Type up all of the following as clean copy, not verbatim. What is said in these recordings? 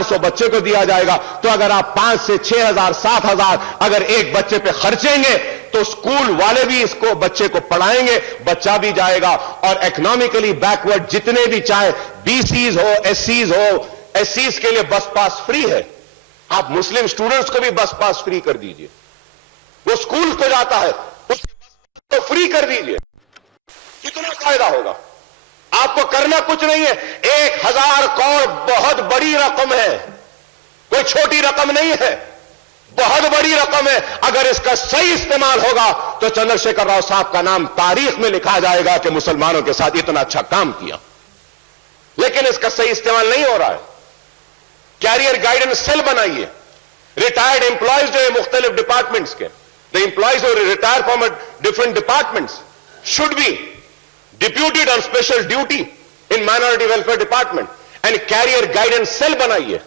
400 बच्चे को दिया जाएगा, तो अगर आप 5 से 6,000 7,000 अगर एक बच्चे पे खर्चेंगे तो स्कूल वाले भी इसको बच्चे को पढ़ाएंगे, बच्चा भी जाएगा। और इकोनॉमिकली बैकवर्ड जितने भी चाहे बीसीज हो, एससीज हो, एससीज के लिए बस पास फ्री है। आप मुस्लिम स्टूडेंट्स को भी बस पास फ्री कर दीजिए, वो स्कूल को जाता है उसके बस पास तो फ्री कर दीजिए, कितना फायदा होगा। आपको करना कुछ नहीं है। 1,000 करोड़ बहुत बड़ी रकम है, कोई छोटी रकम नहीं है, बहुत बड़ी रकम है। अगर इसका सही इस्तेमाल होगा तो चंद्रशेखर राव साहब का नाम तारीख में लिखा जाएगा कि मुसलमानों के साथ इतना अच्छा काम किया। लेकिन इसका सही इस्तेमाल नहीं हो रहा है। कैरियर गाइडेंस सेल बनाइए, रिटायर्ड एम्प्लॉयज जो है मुख्तलिफ डिपार्टमेंट्स के, द एम्प्लॉयज और retire from different departments should be deputed on special duty in minority welfare department and career guidance cell बनाइए।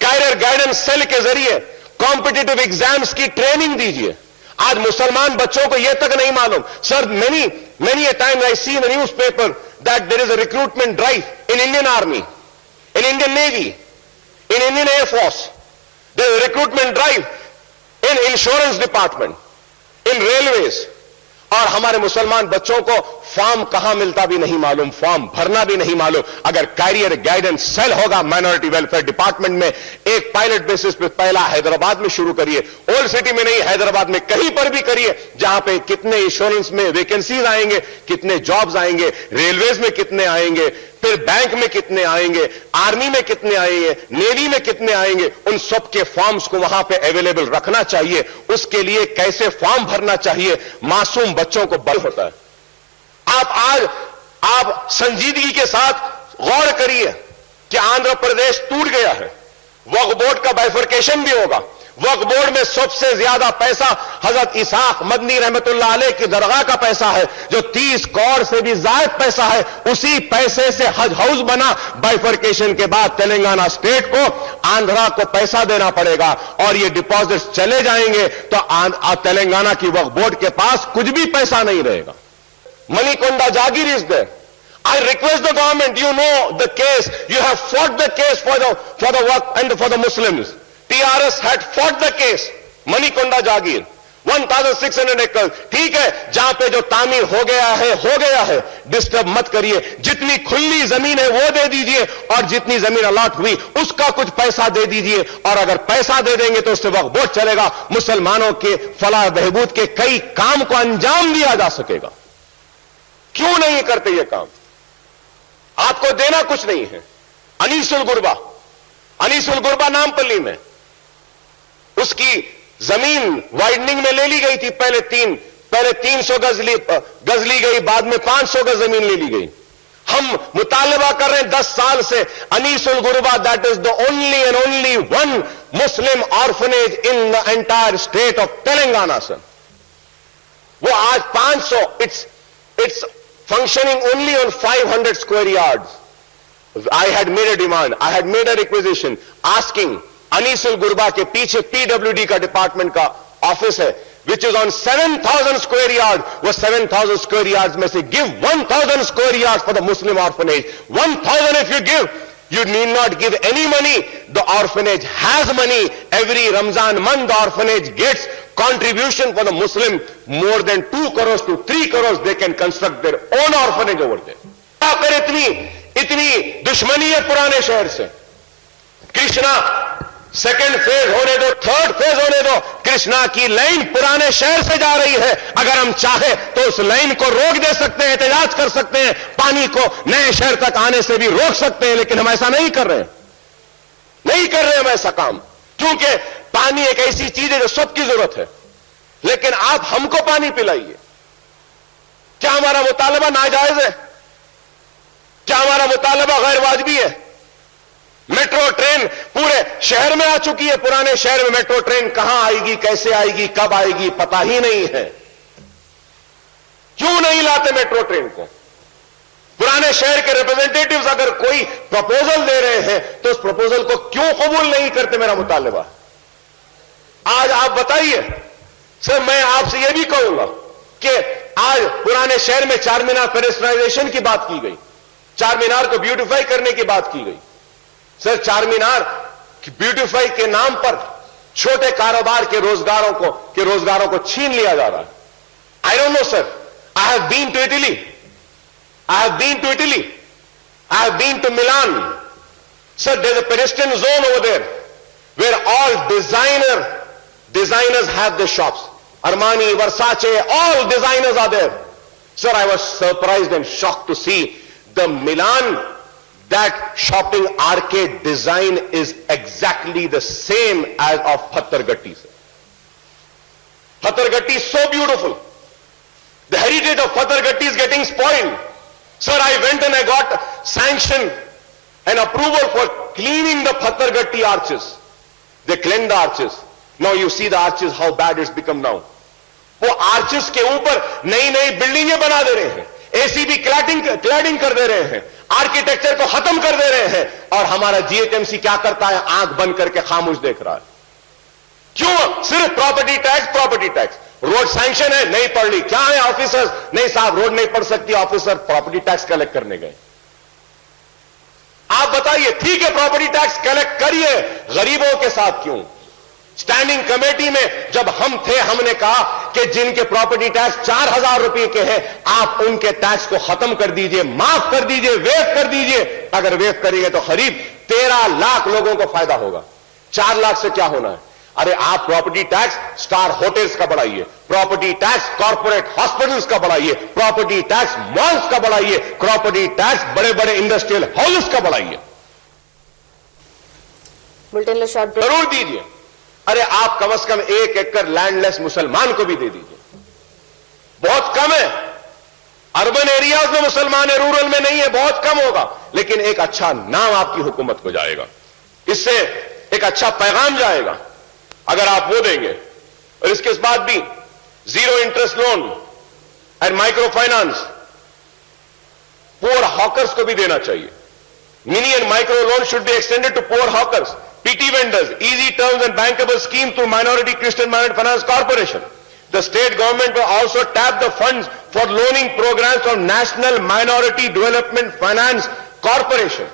कैरियर गाइडेंस सेल के जरिए कॉम्पिटिटिव एग्जाम्स की ट्रेनिंग दीजिए। आज मुसलमान बच्चों को यह तक नहीं मालूम। Sir, many a time I see in the newspaper that there is a recruitment drive in Indian Army, in Indian Navy, in Indian Air Force. There is a recruitment drive in insurance department, in railways. और हमारे मुसलमान बच्चों को form कहां मिलता भी नहीं मालूम, फॉर्म भरना भी नहीं मालूम। अगर कैरियर गाइडेंस सेल होगा माइनॉरिटी वेलफेयर डिपार्टमेंट में, एक पायलट बेसिस पे पहला हैदराबाद में शुरू करिए, ओल्ड सिटी में नहीं, हैदराबाद में कहीं पर भी करिए, जहां पे कितने इंश्योरेंस में वैकेंसीज आएंगे, कितने जॉब्स आएंगे, रेलवेज में कितने आएंगे, फिर बैंक में कितने आएंगे, आर्मी में कितने आएंगे, नेवी में कितने आएंगे, उन सब के फॉर्म्स को वहां पे अवेलेबल रखना चाहिए। उसके लिए कैसे फॉर्म भरना चाहिए, मासूम बच्चों को बल होता है। आप संजीदगी के साथ गौर करिए कि आंध्र प्रदेश टूट गया है, वक्फ बोर्ड का बाइफरकेशन भी होगा। वक्फ बोर्ड में सबसे ज्यादा पैसा हजरत इसहाक मदनी रहमतुल्लाह अलैह की दरगाह का पैसा है, जो 30 करोड़ से भी ज्यादा पैसा है। उसी पैसे से हज हाउस बना। बाइफरकेशन के बाद तेलंगाना स्टेट को, आंध्रा को पैसा देना पड़ेगा और ये डिपॉजिट चले जाएंगे तो तेलंगाना की वक्फ बोर्ड के पास कुछ भी पैसा नहीं रहेगा। Manikonda Jagir is there. I request the government, you know the case, you have fought the case for the work and for the Muslims. TRS had fought the case. Manikonda Jagir, 1,600 acres. ठीक है, जहां पे जो तामीर हो गया है, disturb मत करिए। जितनी खुली जमीन है वो दे दीजिए और जितनी जमीन अलॉट हुई उसका कुछ पैसा दे दीजिए। और अगर पैसा दे देंगे तो उससे वक्फ बोर्ड चलेगा, मुसलमानों के फलाह बहबूद के कई काम को अंजाम दिया जा सकेगा। क्यों नहीं करते ये काम? आपको देना कुछ नहीं है। अनीसुल गुरबा नामपल्ली में उसकी जमीन वाइडनिंग में ले ली गई थी। पहले 300 गज ली गई, बाद में 500 गज जमीन ले ली गई। हम मुतालबा कर रहे हैं 10 साल से, अनीसुल गुरबा, that is the only and only one Muslim orphanage in the entire state of Telangana. Sir, वो आज 500, it's functioning only on 500 square yards. I had made a demand, I had made a requisition asking Anisul गुरबा के पीछे PWD का department का office है, which is on 7,000 square yards. वो 7,000 square yards में से give 1,000 square yards for the Muslim orphanage. 1,000 if you give, you need not give any money. The orphanage has money. Every Ramzan month the orphanage gets contribution for the Muslim more than 2 crores to 3 crores. They can construct their own orphanage over there. अगर इतनी दुश्मनी है पुराने शहर से। Krishna second phase होने दो, third phase होने दो। कृष्णा की लाइन पुराने शहर से जा रही है। अगर हम चाहे तो उस लाइन को रोक दे सकते हैं, एहतजाज कर सकते हैं, पानी को नए शहर तक आने से भी रोक सकते हैं, लेकिन हम ऐसा नहीं कर रहे हैं हम ऐसा काम। क्योंकि पानी एक ऐसी चीज है जो सबकी जरूरत है, लेकिन आप हमको पानी पिलाइए। क्या हमारा मुतालबा नाजायज है? क्या हमारा मुतालबा गैर वाजिबी है? मेट्रो ट्रेन पूरे शहर में आ चुकी है। पुराने शहर में मेट्रो ट्रेन कहां आएगी, कैसे आएगी, कब आएगी, पता ही नहीं है। क्यों नहीं लाते मेट्रो ट्रेन को? पुराने शहर के रिप्रेजेंटेटिव्स अगर कोई प्रपोजल दे रहे हैं तो उस प्रपोजल को क्यों कबूल नहीं करते? मेरा मुतालबा आज आप बताइए। सर, मैं आपसे यह भी कहूंगा कि आज पुराने शहर में चार मीनार पेडेस्ट्रियलाइजेशन की बात की गई, चार मीनार को ब्यूटिफाई करने की बात की गई। सर, चार मीनार کہ بیوٹیفائی کے نام پر چھوٹے کاروبار کے روزگاروں کو چھین لیا جا رہا ہے. I don't know, sir. I have been to Italy. I have been to Milan. Sir, there's a pedestrian zone over there where all designers have their shops. Armani, Versace, all designers are there. Sir, I was surprised and shocked to see the Milan, that shopping arcade design is exactly the same as of Pathargatti. Pathargatti is so beautiful. The heritage of Pathargatti is getting spoiled. Sir, I went and I got sanction and approval for cleaning the Pathargatti arches. They cleaned the arches. Now you see the arches, how bad it's become now. وہ arches کے اوپر نئی نئی بلڈنگیں بنا دے رہے ہیں, اے C B cladding کر دے رہے ہیں, آرکیٹیکچر کو ختم کر دے رہے ہیں, اور ہمارا جی ایچ ایم سی کیا کرتا ہے؟ آنکھ بند کر کے خاموش دیکھ رہا ہے. کیوں؟ صرف پراپرٹی ٹیکس. روڈ سینکشن ہے, نہیں پڑھ لی. کیا ہے آفیسر؟ نہیں صاحب, روڈ نہیں پڑھ سکتی آفیسر, پراپرٹی ٹیکس کلیکٹ کرنے گئے. آپ بتائیے, ٹھیک ہے پراپرٹی ٹیکس کلیکٹ کریے, غریبوں کے ساتھ کیوں؟ اسٹینڈنگ کمیٹی میں جب ہم تھے, ہم نے کہا کہ جن کے پراپرٹی ٹیکس 4,000 روپے کے ہیں, آپ ان کے ٹیکس کو ختم کر دیجئے, معاف کر دیجئے, ویو کر دیجئے. اگر ویو کریں گے تو قریب 13 لاکھ لوگوں کو فائدہ ہوگا. 4 لاکھ سے کیا ہونا ہے؟ ارے آپ پراپرٹی ٹیکس اسٹار ہوٹلز کا بڑھائیے, پراپرٹی ٹیکس کارپوریٹ ہاسپٹلز کا بڑھائیے, پراپرٹی ٹیکس مالز کا بڑھائیے, پراپرٹی ٹیکس بڑے بڑے انڈسٹریل ہاؤسز کا بڑھائیے, ضرور دیجئے. ارے آپ کم از کم 1 ایکڑ لینڈ لیس مسلمان کو بھی دے دیجئے. بہت کم ہے, اربن ایریاز میں مسلمان ہے, رورل میں نہیں ہے, بہت کم ہوگا, لیکن ایک اچھا نام آپ کی حکومت کو جائے گا, اس سے ایک اچھا پیغام جائے گا اگر آپ وہ دیں گے. اور اس کے بعد بھی 0 interest loan and micro finance poor hawkers کو بھی دینا چاہیے. Mini and micro loan should be extended to poor hawkers. PT vendors, easy terms and bankable scheme through Minority Christian Minority Finance Corporation. The state government will also tap the funds for loaning programs from National Minority Development Finance Corporation.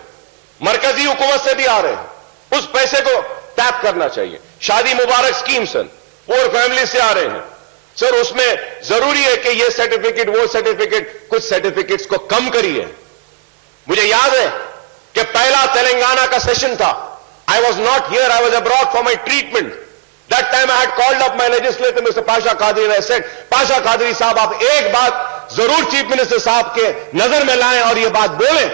مرکزی حکومت سے بھی آ رہے ہیں, اس پیسے کو tape کرنا چاہیے. شادی مبارک اسکیم سر, پور فیملی سے آ رہے ہیں سر, اس میں ضروری ہے کہ یہ سرٹیفکیٹ وہ سرٹیفکیٹ, کچھ سرٹیفکیٹس کو کم کریے. مجھے یاد ہے کہ پہلا تلنگانہ کا سیشن تھا. I was not here, I was abroad for my treatment. That time I had called up my legislator, Mr. Pasha Qadri, and I said, Pasha Qadri صاحب آپ ایک بات ضرور چیف منسٹر صاحب کے نظر میں لائیں اور یہ بات بولیں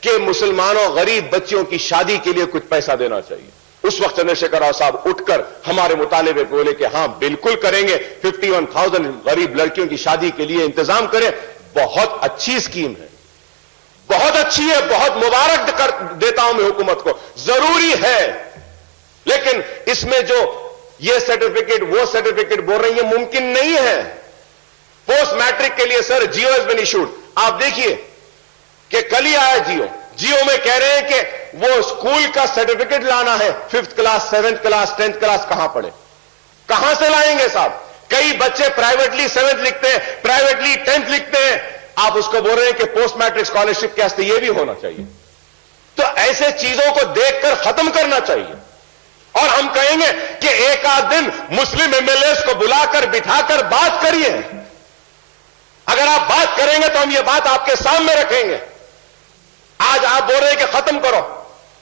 کہ مسلمانوں غریب بچیوں کی شادی کے لیے کچھ پیسہ دینا چاہیے. اس وقت چندر شیکھر راؤ صاحب اٹھ کر ہمارے مطالبے پہ بولے کہ ہاں بالکل کریں گے, 51,000 غریب لڑکیوں کی شادی کے لیے انتظام کریں. بہت اچھی اسکیم ہے, بہت اچھی ہے, بہت مبارک دیتا ہوں میں حکومت کو, ضروری ہے. لیکن اس میں جو یہ سرٹیفکیٹ وہ سرٹیفکیٹ بول رہے ہیں یہ ممکن نہیں ہے. پوسٹ میٹرک کے لیے سر جیو ہیز بین ایشوڈ. آپ دیکھیے کہ کل ہی آیا جیو میں کہہ رہے ہیں کہ وہ اسکول کا سرٹیفکیٹ لانا ہے, 5th class 7th class 10th class کہاں پڑھے, کہاں سے لائیں گے صاحب؟ کئی بچے پرائیویٹلی 7th لکھتے ہیں, پرائیویٹلی 10th لکھتے ہیں, آپ اس کو بول رہے ہیں کہ پوسٹ میٹرک اسکالرشپ کے واسطے یہ بھی ہونا چاہیے. تو ایسے چیزوں کو دیکھ کر ختم کرنا چاہیے. اور ہم کہیں گے کہ ایک آدھ دن مسلم ایم ایل ایز کو بلا کر بٹھا کر بات کریے. اگر آپ بات کریں گے تو ہم یہ بات آپ کے سامنے رکھیں گے. آج آپ بول رہے ہیں کہ ختم کرو.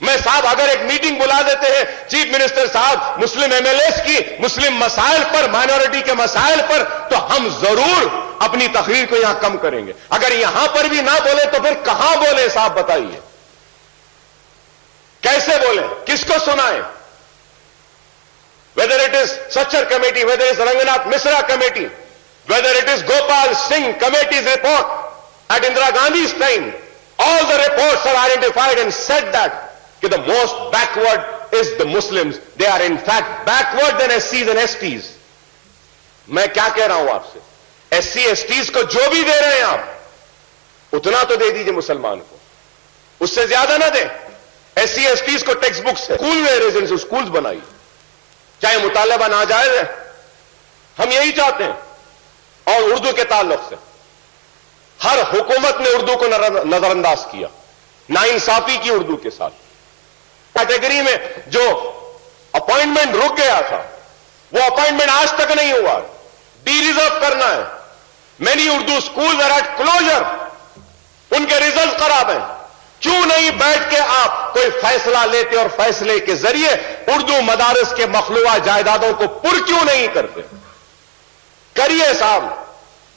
میں صاحب اگر ایک میٹنگ بلا دیتے ہیں چیف منسٹر صاحب مسلم ایم ایل ایز کی, مسلم مسائل پر, مائنورٹی کے مسائل پر, تو ہم ضرور اپنی تقریر کو یہاں کم کریں گے. اگر یہاں پر بھی نہ بولے تو پھر کہاں بولے صاحب بتائیے؟ کیسے بولیں, کس کو سنائیں؟ whether it is Sachar committee, whether it is Ranganath Misra committee, whether it is Gopal Singh committee's report at Indira Gandhi's time, all the reports are identified and said that the most backward is the Muslims. They are in fact backward than SCs and STs. میں کیا کہہ رہا ہوں آپ سے, SC STs کو جو بھی دے رہے ہیں آپ اتنا تو دے دیجئے مسلمان کو, اس سے زیادہ نہ دیں. SC STs کو ٹیکسٹ بکس ہے, اسکول میں ریزیڈنس اسکولز بنائی, چاہے مطالبہ ناجائز ہے, ہم یہی چاہتے ہیں. اور اردو کے تعلق سے ہر حکومت نے اردو کو نظر انداز کیا, ناانصافی کی اردو کے ساتھ. कैटेगरी में जो अपॉइंटमेंट रुक गया था, वो अपॉइंटमेंट आज तक नहीं हुआ, डी रिजर्व करना है। Many Urdu school are at closure, उनके रिजल्ट खराब हैं। क्यों नहीं बैठ के आप कोई फैसला लेते और फैसले के जरिए उर्दू मदारस के मखलूआ जायदादों को पुर क्यों नहीं करते? करिए साहब,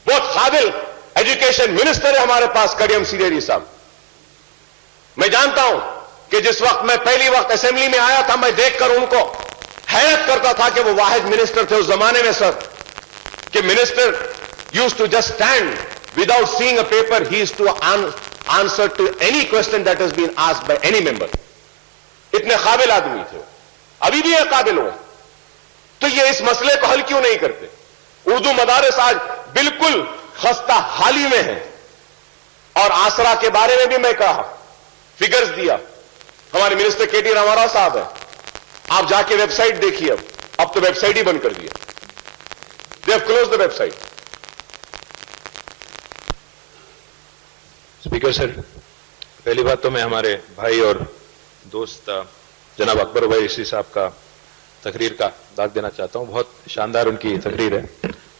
बहुत काबिल एजुकेशन मिनिस्टर है हमारे पास करीम सीडेरी साहब। मैं जानता हूं कि जिस वक्त मैं पहली वक्त असेंबली में आया था, मैं देखकर उनको हैरत करता था कि वो वाहिद मिनिस्टर थे उस जमाने में सर, कि minister used to just stand without seeing a paper, he used to answer to any question that has been asked by any member. इतने काबिल आदमी थे, अभी भी है काबिल हो। तो ये इस मसले को हल क्यों नहीं करते? उर्दू मदारस आज बिल्कुल खस्ता हाली में है। और आसरा के बारे में भी मैं कहा, फिगर्स दिया, हमारे मिनिस्टर केटी रामाराव साहब है, आप जाके वेबसाइट देखिए। अब तो वेबसाइट ही बंद कर दी, they have close the website. Speaker sir, पहली बात तो मैं हमारे भाई और दोस्त जनाब अकबर ओवैसी साहब का तकरीर का दाग देना चाहता हूं। बहुत शानदार उनकी तकरीर है,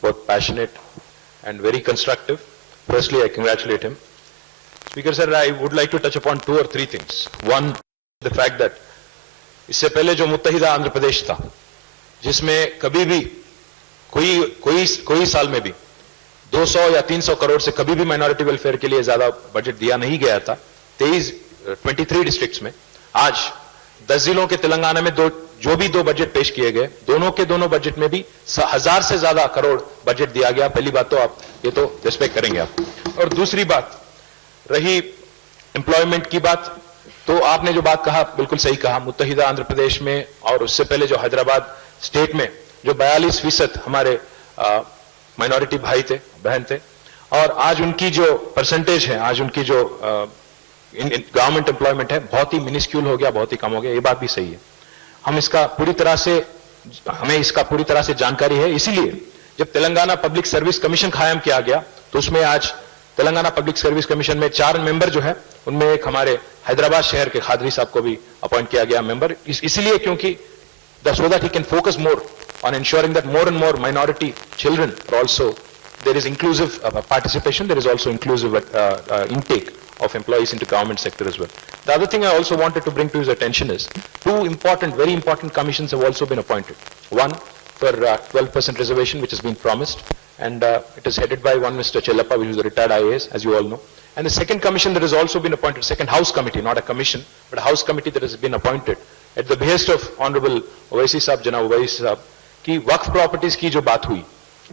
बहुत passionate and very constructive. Firstly, I congratulate him. Speaker sir, I would like to touch upon 2 or 3 things. One, the fact that इससे पहले जो मुत्तहिदा आंध्र प्रदेश था, जिसमें कभी भी कोई साल में भी 200 या 300 करोड़ से कभी भी माइनॉरिटी वेलफेयर के लिए ज्यादा बजट दिया नहीं गया था, 23 डिस्ट्रिक्ट्स में आज 10 जिलों के तेलंगाना में जो भी 2 बजट पेश किए गए, दोनों के दोनों बजट में भी 1000 से ज्यादा करोड़ बजट दिया गया। पहली बात तो आप ये तो रिस्पेक्ट करेंगे आप। और दूसरी बात रही एम्प्लॉयमेंट की बात, तो आपने जो बात कहा बिल्कुल सही कहा। मुत्तहिदा आंध्र प्रदेश में और उससे पहले जो हैदराबाद स्टेट में जो 42% हमारे माइनॉरिटी भाई थे, बहन थे, और आज उनकी जो परसेंटेज है, आज उनकी जो गवर्नमेंट एम्प्लॉयमेंट है, बहुत ही मिनिस्क्यूल हो गया, बहुत ही कम हो गया। ये बात भी सही है। हमें इसका पूरी तरह से जानकारी है। इसीलिए जब तेलंगाना पब्लिक सर्विस कमीशन कायम किया गया, तो उसमें आज तेलंगाना पब्लिक सर्विस कमीशन में 4 मेंबर जो है, उनमें एक हमारे हैदराबाद शहर के खादरी साहब को भी अपॉइंट किया गया मेंबर, इसलिए क्योंकि so that he can focus more on ensuring that more and more minority children are also, there is inclusive participation, there is also inclusive intake of employees into government sector as well. The other thing I also wanted to bring to his attention is 2 very important commissions have also been appointed. One for 12% reservation, which has been promised, and it is headed by one Mr. Chellappa, who is a retired IAS, as you all know. And the second commission that has also been appointed, second House committee, not a commission, but a House committee that has been appointed at the behest of Honorable Owaisi Sahab, Janab Owaisi Sahab, कि वक्फ properties की जो बात हुई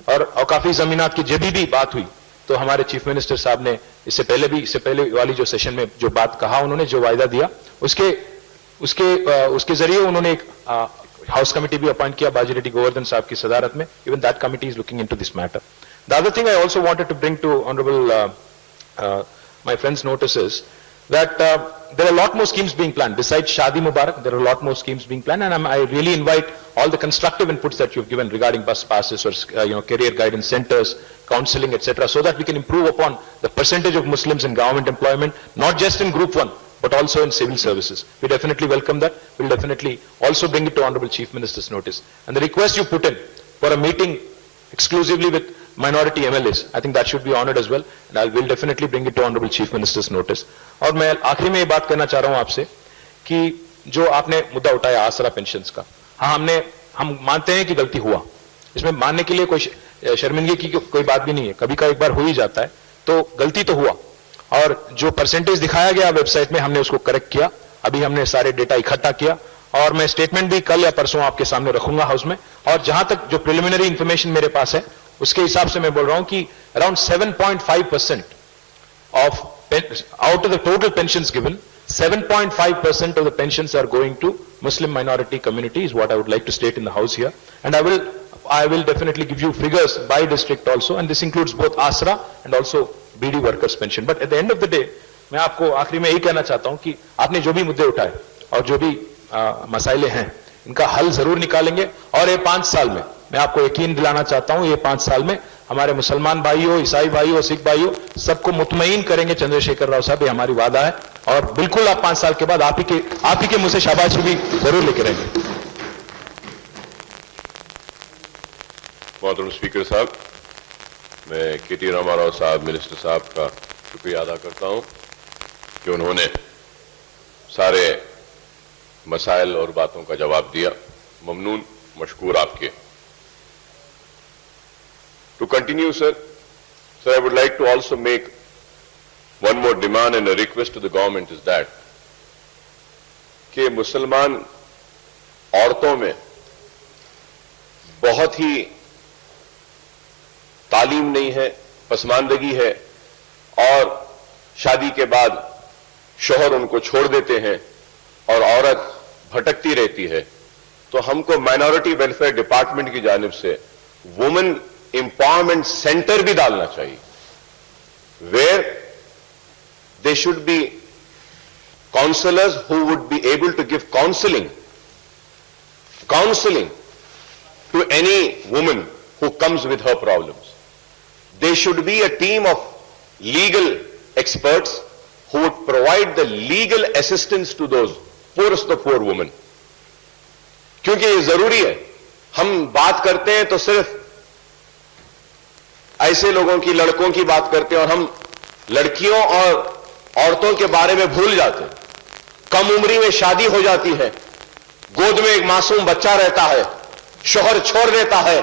और औकाफी जमीनात की जब भी बात हुई, तो हमारे चीफ मिनिस्टर साहब ने इससे पहले वाली जो सेशन में जो बात कहा, उन्होंने जो वायदा दिया, उसके जरिए उन्होंने एक हाउस कमिटी भी अपॉइंट किया बाजी रेड्डी गोवर्धन साहब की सदारत में. Even that committee is looking into this matter. The other thing I also wanted to bring to honourable my friends' notice is that there are a lot more schemes being planned. Besides Shadi Mubarak, there are a lot more schemes being planned, and I really invite all the constructive inputs that you've given regarding bus passes or career guidance centers, counseling, etc., so that we can improve upon the percentage of Muslims in government employment, not just in Group 1, but also in civil services. We definitely welcome that. We'll definitely also bring it to Honorable Chief Minister's notice. And the request you put in for a meeting exclusively with minority MLAs, I think that should be honored as well, and I will definitely bring it to Honorable Chief Minister's notice. और मैं आखिरी में ये बात करना चाह रहा हूँ आपसे कि जो आपने मुद्दा उठाया आसरा पेंशन्स का, हाँ हम मानते हैं कि गलती हुआ, इसमें मानने के लिए कोई शर्मिंदगी की कोई बात भी नहीं है, कभी का एक बार हो ही जाता है, तो गलती तो हुआ, और जो परसेंटेज दिखाया गया वेबसाइट में हमने उसको करेक्ट किया. अभी हमने सारे डेटा इकट्ठा किया और मैं स्टेटमेंट भी कल या परसों आपके सामने रखूंगा हाउस में. और जहां तक जो प्रिलिमिनरी इंफॉर्मेशन मेरे पास है उसके हिसाब से मैं बोल रहा हूं कि around 7.5% of out of the total pensions given, 7.5% of the pensions are going to Muslim minority community is what I would like to state in the house here, and I will definitely give you figures by district also, and this includes both ASRA and also BD workers pension. But at the end of the day मैं आपको आखिरी में यही कहना चाहता हूं कि आपने जो भी मुद्दे उठाए और जो भी मसाइले हैं, इनका हल जरूर निकालेंगे, और ये 5 साल में मैं आपको यकीन दिलाना चाहता हूं ये 5 साल में हमारे मुसलमान भाइयों, ईसाई भाइयों, सिख भाइयों सबको मुतमईन करेंगे चंद्रशेखर राव साहब, ये हमारी वादा है। और बिल्कुल आप 5 साल के बाद आप ही के मुंह से शाबाशी भी जरूर लेके रहेंगे। मोहतरम स्पीकर साहब, मैं के.टी. रामाराव साहब मिनिस्टर साहब का शुक्रिया अदा करता हूं कि उन्होंने सारे मसाइल और बातों का जवाब दिया। ममनून, मशकूर आपके। To continue, sir, I would like to also make one more demand and a request to the government is that कि मुसलमान औरतों में बहुत ही तालीम नहीं है, पसमानदगी है और शादी के बाद शौहर उनको छोड़ देते हैं और औरत भटकती रहती है, तो हमको माइनॉरिटी वेलफेयर डिपार्टमेंट की जानिब से वुमेन empowerment center भी डालना चाहिए, where there should be counselors who would be able to give counseling to any woman who comes with her problems. There should be a team of legal experts who would provide the legal assistance to those poorest of poor women. क्योंकि ये जरूरी है, हम बात करते हैं तो सिर्फ ऐसे लोगों की, लड़कों की बात करते हैं और हम लड़कियों और औरतों के बारे में भूल जाते हैं। कम उम्री में शादी हो जाती है, गोद में एक मासूम बच्चा रहता है, शौहर छोड़ देता है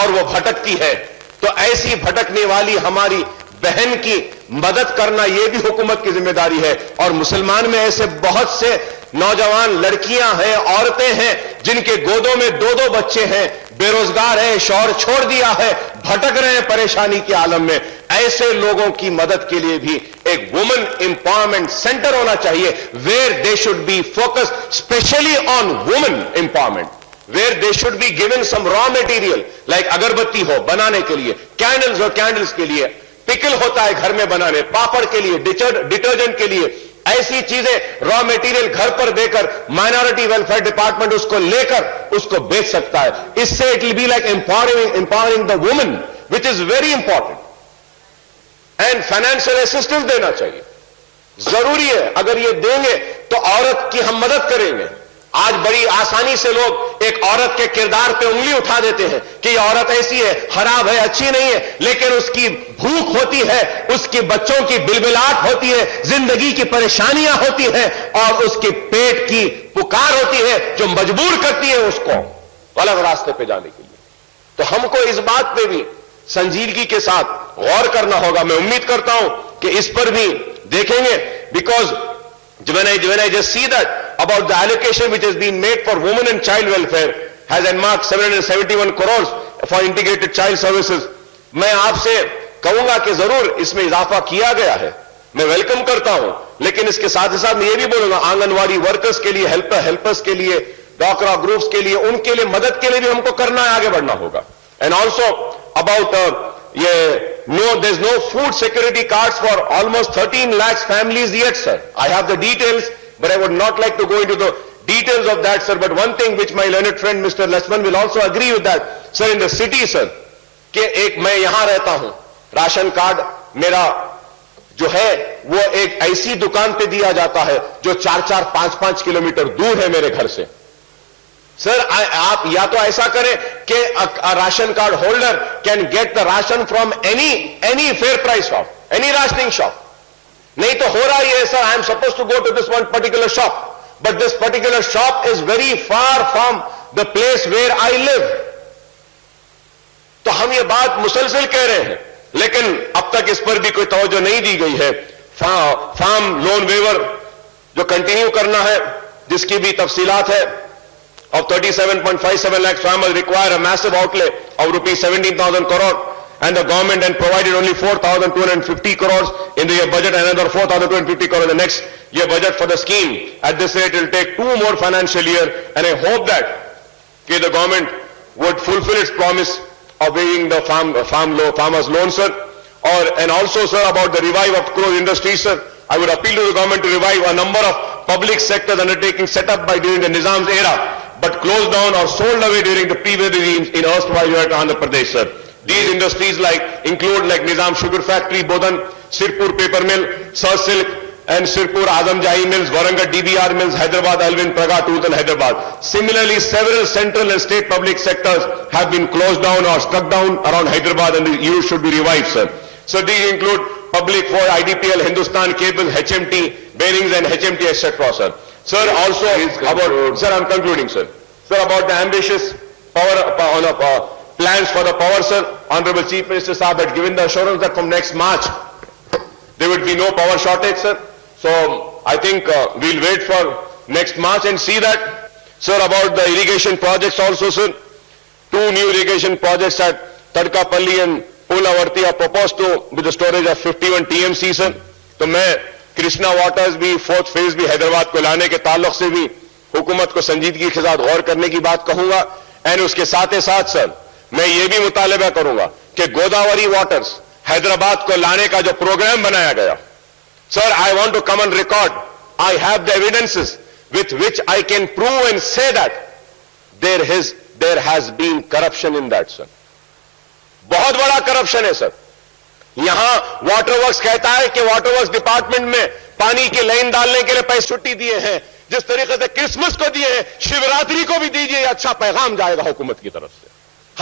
और वो भटकती है। तो ऐसी भटकने वाली हमारी बहन की मदद करना यह भी हुकूमत की जिम्मेदारी है। और मुसलमान में ऐसे बहुत से नौजवान लड़कियां हैं, औरतें हैं जिनके गोदों में 2-2 बच्चे हैं, बेरोजगार है, शौहर छोड़ दिया है, भटक रहे हैं परेशानी के आलम में। ऐसे लोगों की मदद के लिए भी एक वुमेन एम्पावरमेंट सेंटर होना चाहिए, where they should be focus specially on women empowerment, where they should be given some raw material like अगरबत्ती हो बनाने के लिए, कैंडल्स हो कैंडल्स के लिए, पिकल होता है घर में बनाने, पापड़ के लिए, डिटर्जेंट के लिए, ऐसी चीजें रॉ मटेरियल घर पर देकर माइनॉरिटी वेलफेयर डिपार्टमेंट उसको लेकर उसको बेच सकता है। इससे it will be like empowering the women, which is very important. And financial assistance देना चाहिए, जरूरी है। अगर ये देंगे तो औरत की हम मदद करेंगे। आज बड़ी आसानी से लोग एक औरत के किरदार पे उंगली उठा देते हैं कि ये औरत ऐसी है, खराब है, अच्छी नहीं है, लेकिन उसकी भूख होती है, उसके बच्चों की बिलबिलाहट होती है, जिंदगी की परेशानियां होती हैं और उसके पेट की पुकार होती है जो मजबूर करती है उसको गलत रास्ते पे जाने के लिए। तो हमको इस बात पे भी संजीदगी के साथ गौर करना होगा। मैं उम्मीद करता हूं कि इस पर भी देखेंगे, because when I just see that about the allocation which has been made for women and child welfare has earmarked 771 crores for integrated child services, मैं आपसे कहूंगा कि जरूर इसमें इजाफा किया गया है, मैं वेलकम करता हूं। लेकिन इसके साथ ही साथ मैं ये भी बोलूंगा, आंगनवाड़ी वर्कर्स के लिए, हेल्पर्स के लिए, डॉक्रा ग्रुप्स के लिए, उनके लिए मदद के लिए भी हमको करना है, आगे बढ़ना होगा। And also about there's no food security cards for almost 13 lakhs families yet, sir. I have the details, but I would not like to go into the details of that, sir. But one thing which my learned friend Mr. Lakshman will also agree with that, sir, in the city, sir, कि एक मैं यहां रहता हूं, ration card मेरा जो है वो एक ऐसी दुकान पे दिया जाता है जो 4-4, 5-5 किलोमीटर दूर है मेरे घर से। सर, आप या तो ऐसा करें कि ration card holder can get the ration from any fair price shop, any rationing shop. नहीं तो हो रहा है sir, I am suppose to go to this one particular shop, but this particular shop is very far from the place where I live. तो हम ये बात मुसलसल कह रहे हैं, लेकिन अब तक इस पर भी कोई तवज्जो नहीं दी गई है। फार्म लोन वेवर जो कंटिन्यू करना है, जिसकी भी तफसीलात है, of 37.57 lakh farmers require a massive outlay of rupees 17,000 crore, and the government then provided only 4,250 crores in the year budget, and another 4,250 crores in the next year budget for the scheme. At this rate, it will take 2 more financial years, and I hope that the government would fulfill its promise of waiving the farmers loan, sir. And also, sir, about the revive of closed industries, sir, I would appeal to the government to revive a number of public sector undertakings set up by during the Nizam's era. but closed down or sold away during the previous regime in erstwhile United Andhra Pradesh, sir. These industries include Nizam Sugar Factory, Bodhan, Sirpur Paper Mill, Sir Silk, and Sirpur Azam Jahi Mills, Warangal DBR Mills, Hyderabad Alvin Praga Tooth and Hyderabad. Similarly, several central and state public sectors have been closed down or struck down around Hyderabad, and the use should be revived, sir. So these include Public for IDPL, Hindustan Cable, HMT, Bearings and HMT, etc., sir. Sir, also about, sir, I'm concluding, sir. Sir, about the ambitious plans for the power, sir, Honorable Chief Minister Saab had given the assurance that from next March, there would be no power shortage, sir. So, I think we'll wait for next March and see that. Sir, about the irrigation projects also, sir, 2 new irrigation projects at Tadkapalli and Pulavarti are proposed to with the storage of 51 TMC, sir. तो मैं Krishna waters भी 4th phase भी हैदराबाद को लाने के ताल्लुक से भी हुकूमत को संजीदगी के साथ गौर करने की बात कहूंगा. एंड उसके साथ ही साथ सर मैं ये भी मुतालबा करूंगा कि गोदावरी वाटर्स हैदराबाद को लाने का जो प्रोग्राम बनाया गया, sir I want to come on record, I have the evidences with which I can prove and say that there has been corruption in that, sir. बहुत बड़ा करप्शन है सर. यहां वाटर वर्क्स कहता है कि water works department में पानी की लाइन डालने के लिए पैसे छुट्टी दिए हैं, जिस तरीके से क्रिसमस को दिए हैं, शिवरात्रि को भी दीजिए, अच्छा पैगाम जाएगा हुकूमत की तरफ से.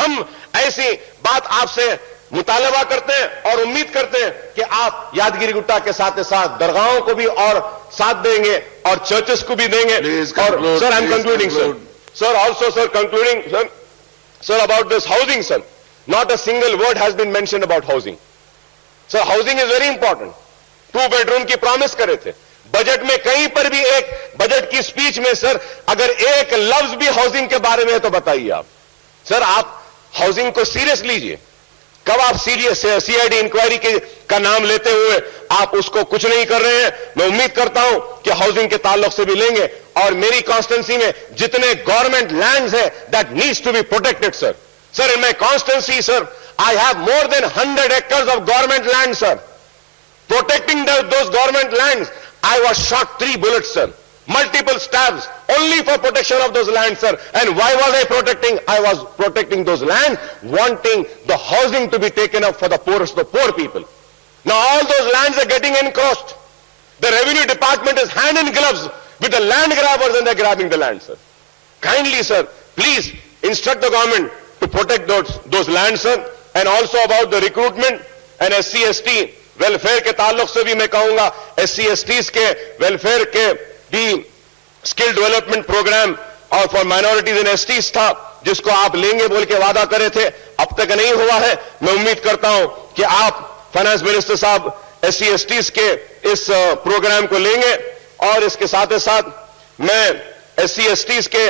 हम ऐसी बात आपसे मुतालबा करते हैं और उम्मीद करते हैं कि आप यादगिरी गुट्टा के साथ दरगाहों को भी और साथ देंगे और चर्चेस को भी देंगे. और sir I am concluding sir. Sir also sir concluding sir about this housing sir, not a single word has been mentioned about housing. Sir, housing is very important. 2 bedroom की प्रॉमिस करे थे. Budget में कहीं पर भी एक budget की speech में सर अगर एक लफ्ज भी हाउसिंग के बारे में है तो बताइए आप. सर आप हाउसिंग को सीरियस लीजिए. कब आप सीरियस सीआईडी इंक्वायरी का नाम लेते हुए आप उसको कुछ नहीं कर रहे हैं. मैं उम्मीद करता हूं कि हाउसिंग के ताल्लुक से भी लेंगे. और मेरी कॉन्स्टिट्यूंसी में जितने गवर्नमेंट लैंड्स है that needs to be protected sir. Sir, in my constituency, sir, I have more than 100 acres of government land, sir. Protecting those government lands, I was shot 3 bullets, sir. Multiple stabs, only for protection of those lands, sir. And why was I protecting? I was protecting those lands, wanting the housing to be taken up for the poorest, the poor people. Now all those lands are getting encroached. The revenue department is hand in gloves with the land grabbers and they're grabbing the land, sir. Kindly, sir, please instruct the government to protect those lands, sir. And also about the recruitment and SC/ST welfare के ताल्लुक से भी मैं कहूंगा SC/STs के welfare के भी skill development programme और फॉर माइनॉरिटीज एंड STs था जिसको आप लेंगे बोल के वादा करे थे, अब तक नहीं हुआ है. मैं उम्मीद करता हूं कि आप फाइनेंस मिनिस्टर साहब SC/STs के इस प्रोग्राम को लेंगे. और इसके साथ ही साथ मैं SC/STs के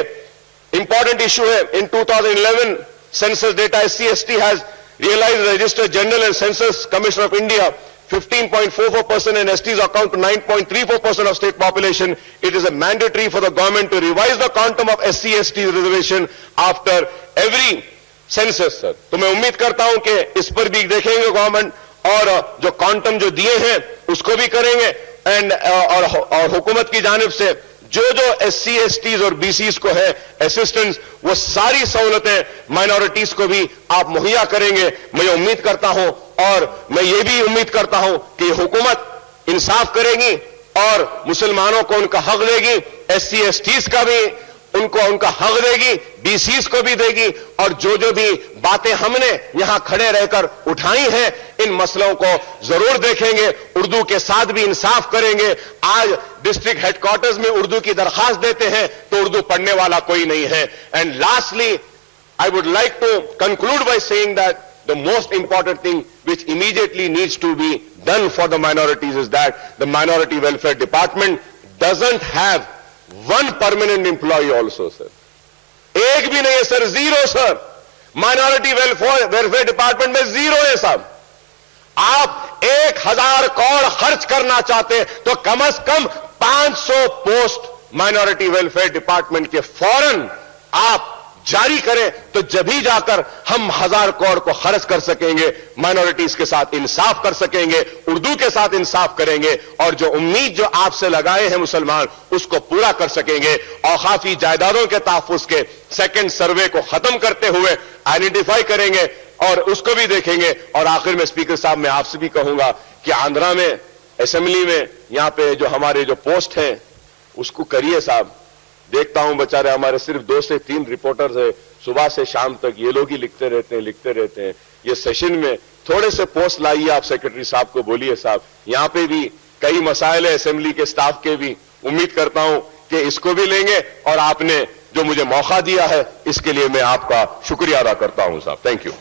इंपॉर्टेंट इशू है. इन 2011 census data, SC/ST has realized the Register General and Census Commission of India 15.44% and STs account to 9.34% of state population. It is a mandatory for the government to revise the quantum of SC/ST reservation after every census, sir. तो मैं उम्मीद करता हूं कि इस पर भी देखेंगे गवर्नमेंट और जो क्वांटम जो दिए हैं उसको भी करेंगे. एंड और हुकूमत की जानिब से जो SC/STs और BCs को है असिस्टेंस, वो सारी सहूलतें माइनॉरिटीज को भी आप मुहैया करेंगे. मैं उम्मीद करता हूं और मैं ये भी उम्मीद करता हूं कि हुकूमत इंसाफ करेगी और मुसलमानों को उनका हक देगी, SC/STs का भी उनको उनका हक देगी, BCs को भी देगी. और जो भी बातें हमने यहां खड़े रहकर उठाई हैं इन मसलों को जरूर देखेंगे, उर्दू के साथ भी इंसाफ करेंगे. आज डिस्ट्रिक्ट हेडक्वार्टर्स में उर्दू की दरखास्त देते हैं तो उर्दू पढ़ने वाला कोई नहीं है. And lastly I would like to conclude by saying that the most important thing which immediately needs to be done for the minorities is that the Minority Welfare Department doesn't have one permanent employee also, sir. एक भी नहीं है sir, zero sir. Minority welfare department में zero है साहब. आप 1000 करोड़ खर्च करना चाहते तो कम से कम 500 पोस्ट माइनॉरिटी वेलफेयर डिपार्टमेंट के फौरन आप जारी करें तो जब ही जाकर हम 1000 करोड़ को खर्च कर सकेंगे, माइनॉरिटीज के साथ इंसाफ कर सकेंगे, उर्दू के साथ इंसाफ करेंगे और जो उम्मीद जो आपसे लगाए हैं मुसलमान उसको पूरा कर सकेंगे। औकाफी जायदादों के तहफ्फुज के सेकंड सर्वे को खत्म करते हुए आइडेंटिफाई करेंगे और उसको भी देखेंगे। और आखिर में स्पीकर साहब मैं आपसे भी कहूंगा कि आंध्रा में असेंबली में यहां पे जो हमारे जो पोस्ट हैं उसको करिए साहब। देखता हूं बेचारे हमारे सिर्फ 2 से 3 रिपोर्टर्स है, सुबह से शाम तक ये लोग ही लिखते रहते हैं। ये सेशन में थोड़े से पोस्ट लाइए, आप सेक्रेटरी साहब को बोलिए साहब यहां पे भी कई मसाइल है असेंबली के स्टाफ के भी। उम्मीद करता हूं कि इसको भी लेंगे और आपने जो मुझे मौका दिया है इसके लिए मैं आपका शुक्रिया अदा करता हूं साहब। Thank you.